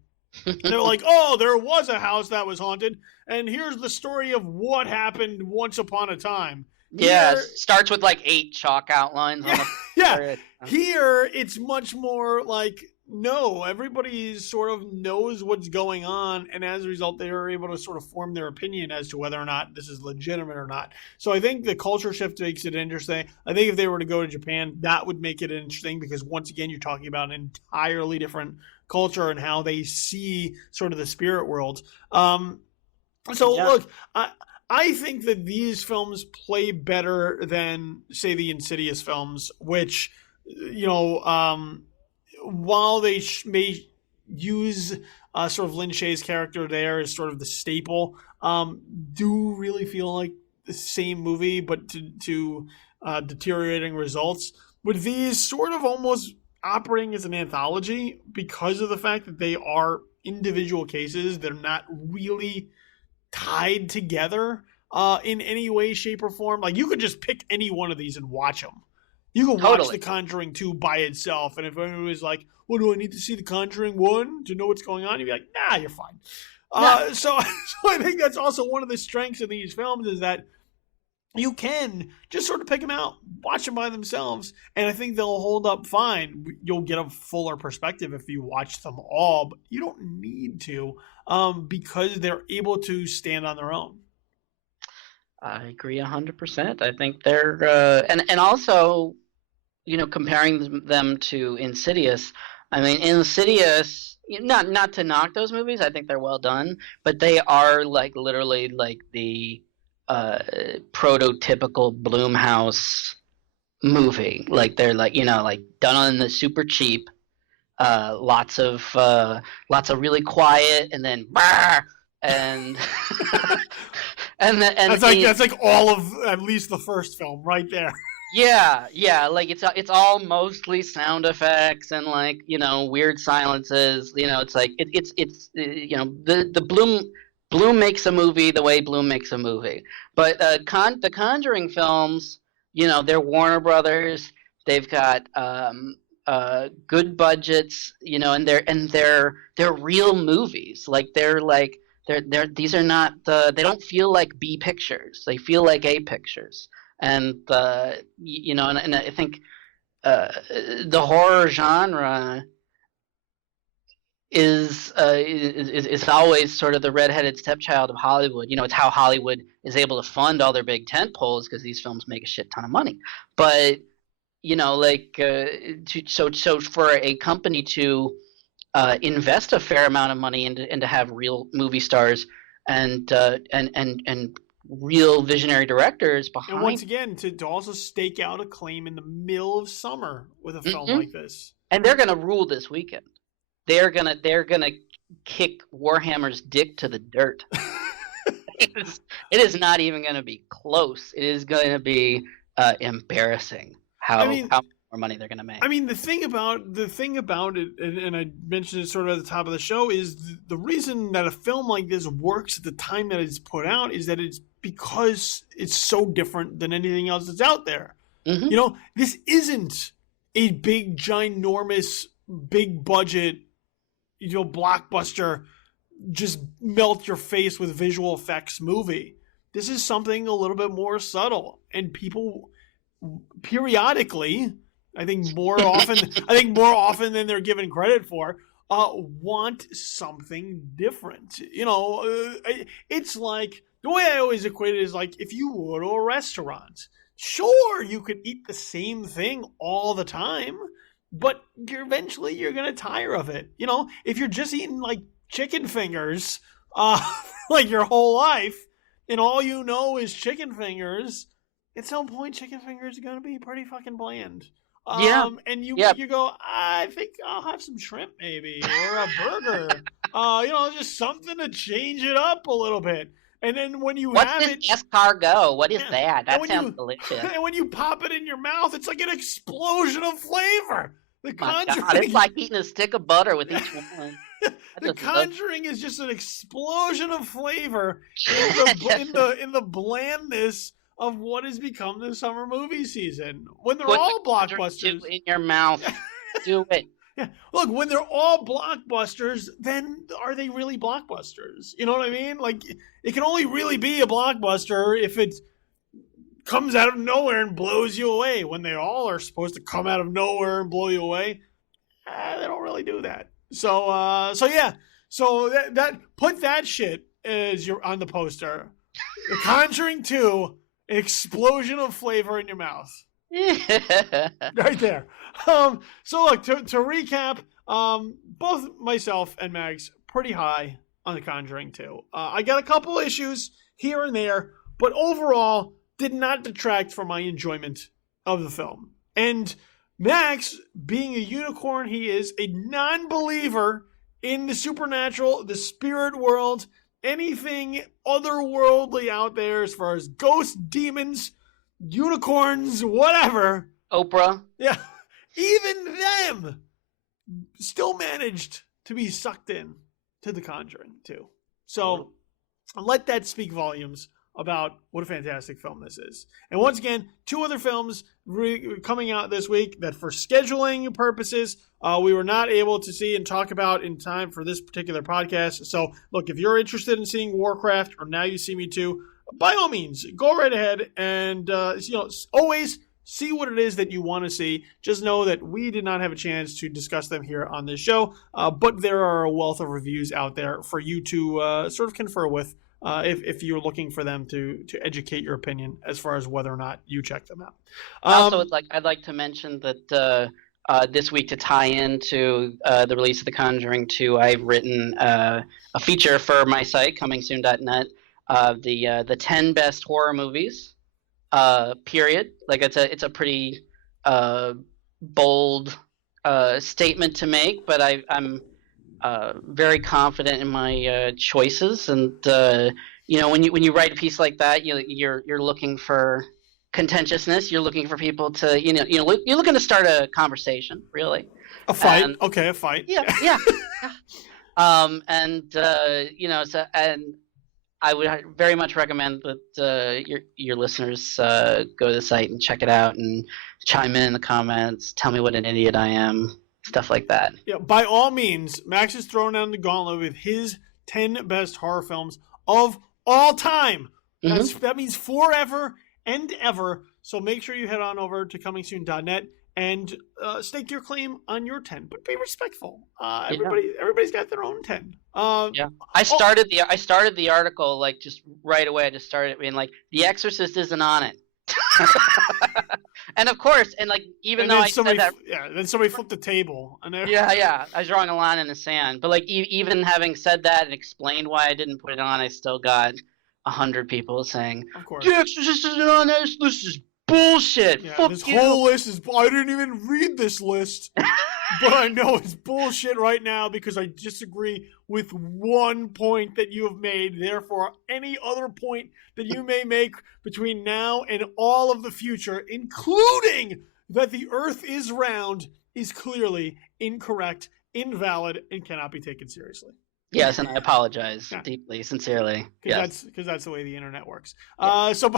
And they're like, oh, there was a house that was haunted, and here's the story of what happened once upon a time. Yeah, starts with like 8 chalk outlines on the yeah. Here, it's much more like, no, everybody sort of knows what's going on, and as a result, they are able to sort of form their opinion as to whether or not this is legitimate or not. So I think the culture shift makes it interesting. I think if they were to go to Japan, that would make it interesting because, once again, you're talking about an entirely different culture and how they see sort of the spirit world. Look, I think that these films play better than, say, the Insidious films, which, while they may use sort of Lin Shaye's character there as sort of the staple, do really feel like the same movie, but to deteriorating results. With these sort of almost operating as an anthology because of the fact that they are individual cases, they're not really tied together in any way, shape, or form. Like, you could just pick any one of these and watch them. You can watch The Conjuring 2 by itself, and if anyone was like, well, do I need to see The Conjuring 1 to know what's going on? You'd be like, nah, you're fine. So I think that's also one of the strengths of these films is that you can just sort of pick them out, watch them by themselves, and I think they'll hold up fine. You'll get a fuller perspective if you watch them all, but you don't need to because they're able to stand on their own. I agree 100%. I think they're and also, comparing them to Insidious. I mean, Insidious, not to knock those movies. I think they're well done, but they are like literally like the prototypical Blumhouse movie. Like they're like like done on the super cheap. Lots of really quiet, and then and that's like all of at least the first film right there. Yeah, like it's all mostly sound effects and like weird silences. It's like it's the Bloom makes a movie the way Bloom makes a movie. But the Conjuring films, they're Warner Brothers. They've got good budgets, and they're real movies. These are not they don't feel like B pictures. They feel like A pictures. And and I think the horror genre is always sort of the redheaded stepchild of Hollywood. It's how Hollywood is able to fund all their big tent poles because these films make a shit ton of money. But so for a company to invest a fair amount of money and to have real movie stars and real visionary directors behind. And once again, to also stake out a claim in the middle of summer with a film like this. And they're going to rule this weekend. They're gonna kick Warhammer's dick to the dirt. It is not even going to be close. It is going to be embarrassing how more money they're going to make. I mean, the thing about it, and I mentioned it sort of at the top of the show, is the reason that a film like this works at the time that it's put out is that it's because it's so different than anything else that's out there. Mm-hmm. This isn't a big, ginormous, big budget, blockbuster, just melt your face with visual effects movie. This is something a little bit more subtle, and people periodically, I think more often than they're given credit for, want something different. It's like, the way I always equate it is like if you go to a restaurant, sure, you could eat the same thing all the time, but eventually you're going to tire of it. If you're just eating like chicken fingers like your whole life and all you know is chicken fingers, at some point chicken fingers are going to be pretty fucking bland. And you go, I think I'll have some shrimp maybe, or a burger, just something to change it up a little bit. And then when you have it, escargot? What is that? That sounds delicious. And when you pop it in your mouth, it's like an explosion of flavor. The Conjuring, God, it's like eating a stick of butter with each one. The Conjuring is just an explosion of flavor in the blandness of what has become the summer movie season. When they're all blockbusters in your mouth, do it. Yeah. Look, when they're all blockbusters, then are they really blockbusters? You know what I mean? Like, it can only really be a blockbuster if it comes out of nowhere and blows you away. When they all are supposed to come out of nowhere and blow you away, they don't really do that. So that put that shit as you're on the poster. The Conjuring 2, an explosion of flavor in your mouth. Right there. So look, to recap, both myself and Mags pretty high on The Conjuring 2. I got a couple issues here and there, but overall did not detract from my enjoyment of the film. And Max, being a unicorn he is, a non-believer in the supernatural, the spirit world, anything otherworldly out there as far as ghosts, demons, unicorns, whatever. Oprah. Yeah. Even them still managed to be sucked in to The Conjuring too. So let that speak volumes about what a fantastic film this is. And once again, 2 other films coming out this week that for scheduling purposes, we were not able to see and talk about in time for this particular podcast. So look, if you're interested in seeing Warcraft or Now You See Me Too, by all means, go right ahead and always see what it is that you want to see. Just know that we did not have a chance to discuss them here on this show, but there are a wealth of reviews out there for you to sort of confer with if you're looking for them to educate your opinion as far as whether or not you check them out. I'd like to mention that this week, to tie into the release of The Conjuring 2, I've written a feature for my site, comingsoon.net, the 10 best horror movies. Period. Like it's a pretty bold statement to make, but I'm very confident in my choices. And when you write a piece like that, you're looking for contentiousness. You're looking for people to you're looking to start a conversation, really. A fight. Okay, a fight. Yeah. I would very much recommend that your listeners go to the site and check it out and chime in the comments, tell me what an idiot I am, stuff like that. Yeah, by all means, Max is throwing down the gauntlet with his 10 best horror films of all time. That means forever and ever. So make sure you head on over to comingsoon.net and stake your claim on your 10, but be respectful. Everybody's got their own 10. I started the article like just right away. I just started being like, The Exorcist isn't on it. And of course, and like I said that, then somebody flipped the table. And I was drawing a line in the sand. But like even having said that and explained why I didn't put it on, I still got 100 people saying, of course, The Exorcist isn't on this. This is bullshit. Yeah, Fuck this you. whole list is. I didn't even read this list, but I know it's bullshit right now because I disagree with one point that you have made. Therefore, any other point that you may make between now and all of the future, including that the Earth is round, is clearly incorrect, invalid, and cannot be taken seriously. Yes, and I apologize deeply, sincerely. Because that's the way the internet works. So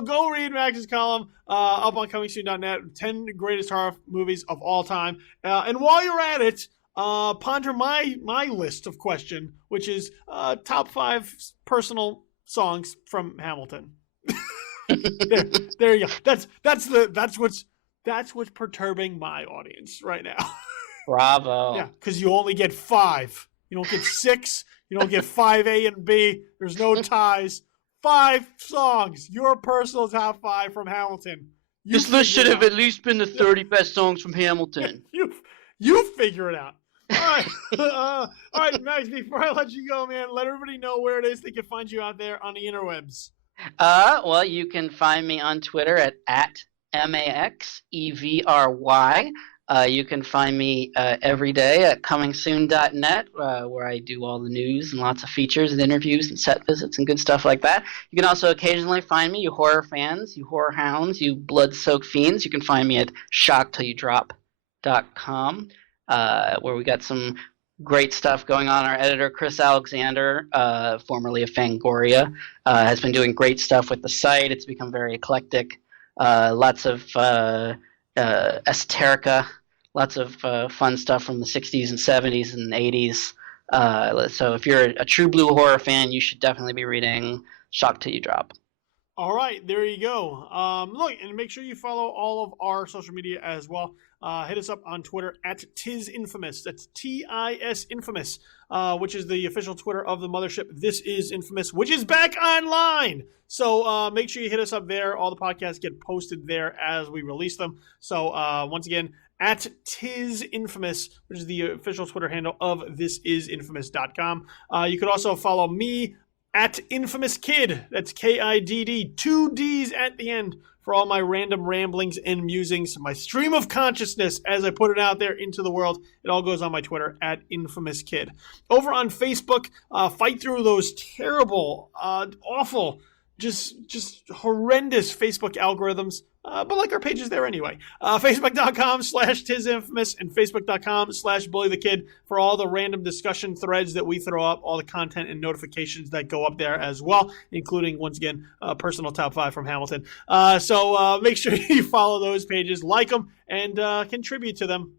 go read Max's column up on comingsoon.net, 10 greatest horror movies of all time. And while you're at it, ponder my list of question, which is top 5 personal songs from Hamilton. there you go. That's what's perturbing my audience right now. Bravo. Yeah, because you only get 5. You don't get 6. You don't get 5A and B. There's no ties. 5 songs. Your personal top 5 from Hamilton. This list should have at least been the 30 best songs from Hamilton. You figure it out. All right, Max, before I let you go, man, let everybody know where it is they can find you out there on the interwebs. Well, you can find me on Twitter at MaxEvry. You can find me every day at comingsoon.net, where I do all the news and lots of features and interviews and set visits and good stuff like that. You can also occasionally find me, you horror fans, you horror hounds, you blood-soaked fiends. You can find me at shocktillyoudrop.com, where we got some great stuff going on. Our editor, Chris Alexander, formerly of Fangoria, has been doing great stuff with the site. It's become very eclectic. Lots of esoterica. Lots of fun stuff from the 60s and 70s and 80s. So if you're a true blue horror fan, you should definitely be reading Shock Till You Drop. All right, there you go. Look, and make sure you follow all of our social media as well. Hit us up on Twitter at TisInfamous. That's TIS Infamous, which is the official Twitter of the mothership. This is Infamous, which is back online. So make sure you hit us up there. All the podcasts get posted there as we release them. So once again, at TisInfamous, which is the official Twitter handle of thisisinfamous.com. You could also follow me at Infamous Kid. That's KIDD, 2 Ds at the end for all my random ramblings and musings, my stream of consciousness as I put it out there into the world. It all goes on my Twitter at @InfamousKid. Over on Facebook, fight through those terrible, awful, just horrendous Facebook algorithms. But like our pages there anyway. Facebook.com/TizInfamous and Facebook.com/BullyTheKid for all the random discussion threads that we throw up, all the content and notifications that go up there as well, including, once again, personal top 5 from Hamilton. So make sure you follow those pages, like them, and contribute to them.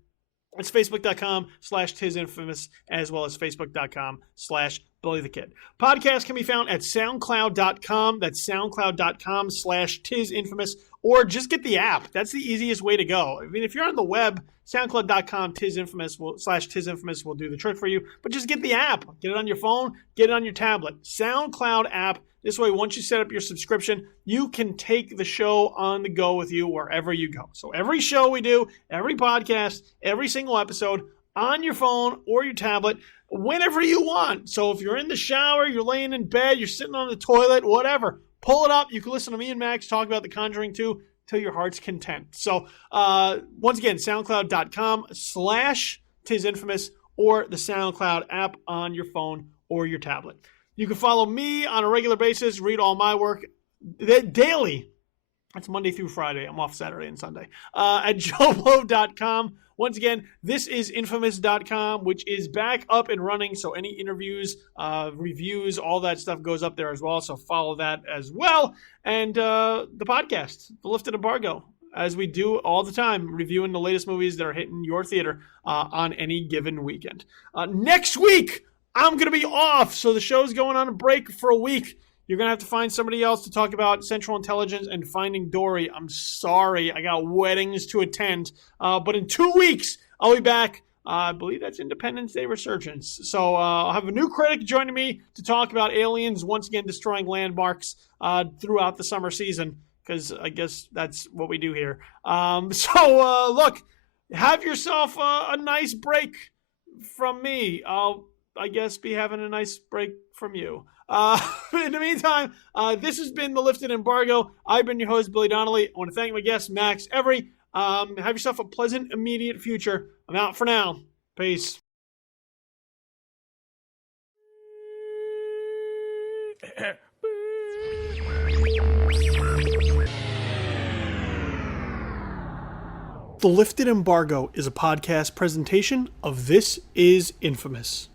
It's Facebook.com/TizInfamous as well as Facebook.com/BullyTheKid. Podcast can be found at SoundCloud.com. That's SoundCloud.com/TizInfamous. Or just get the app. That's the easiest way to go. I mean, if you're on the web, SoundCloud.com/TizInfamous will do the trick for you. But just get the app. Get it on your phone. Get it on your tablet. SoundCloud app. This way, once you set up your subscription, you can take the show on the go with you wherever you go. So every show we do, every podcast, every single episode, on your phone or your tablet, whenever you want. So if you're in the shower, you're laying in bed, you're sitting on the toilet, whatever, pull it up. You can listen to me and Max talk about the Conjuring 2 till your heart's content. So once again, SoundCloud.com/TizInfamous or the SoundCloud app on your phone or your tablet. You can follow me on a regular basis, read all my work daily. That's Monday through Friday. I'm off Saturday and Sunday. At JoeBlow.com. Once again, this is Infamous.com, which is back up and running. So any interviews, reviews, all that stuff goes up there as well. So follow that as well. And the podcast, The Lifted Embargo, as we do all the time, reviewing the latest movies that are hitting your theater on any given weekend. Next week, I'm going to be off. So the show's going on a break for a week. You're going to have to find somebody else to talk about Central Intelligence and Finding Dory. I'm sorry. I got weddings to attend. But in 2 weeks, I'll be back. I believe that's Independence Day Resurgence. So I'll have a new critic joining me to talk about aliens once again destroying landmarks throughout the summer season, because I guess that's what we do here. Look, have yourself a nice break from me. I'll, I guess, be having a nice break from you. In the meantime, this has been The Lifted Embargo. I've been your host, Billy Donnelly. I want to thank my guest, Max Evry. Have yourself a pleasant, immediate future. I'm out for now. Peace. The Lifted Embargo is a podcast presentation of This Is Infamous.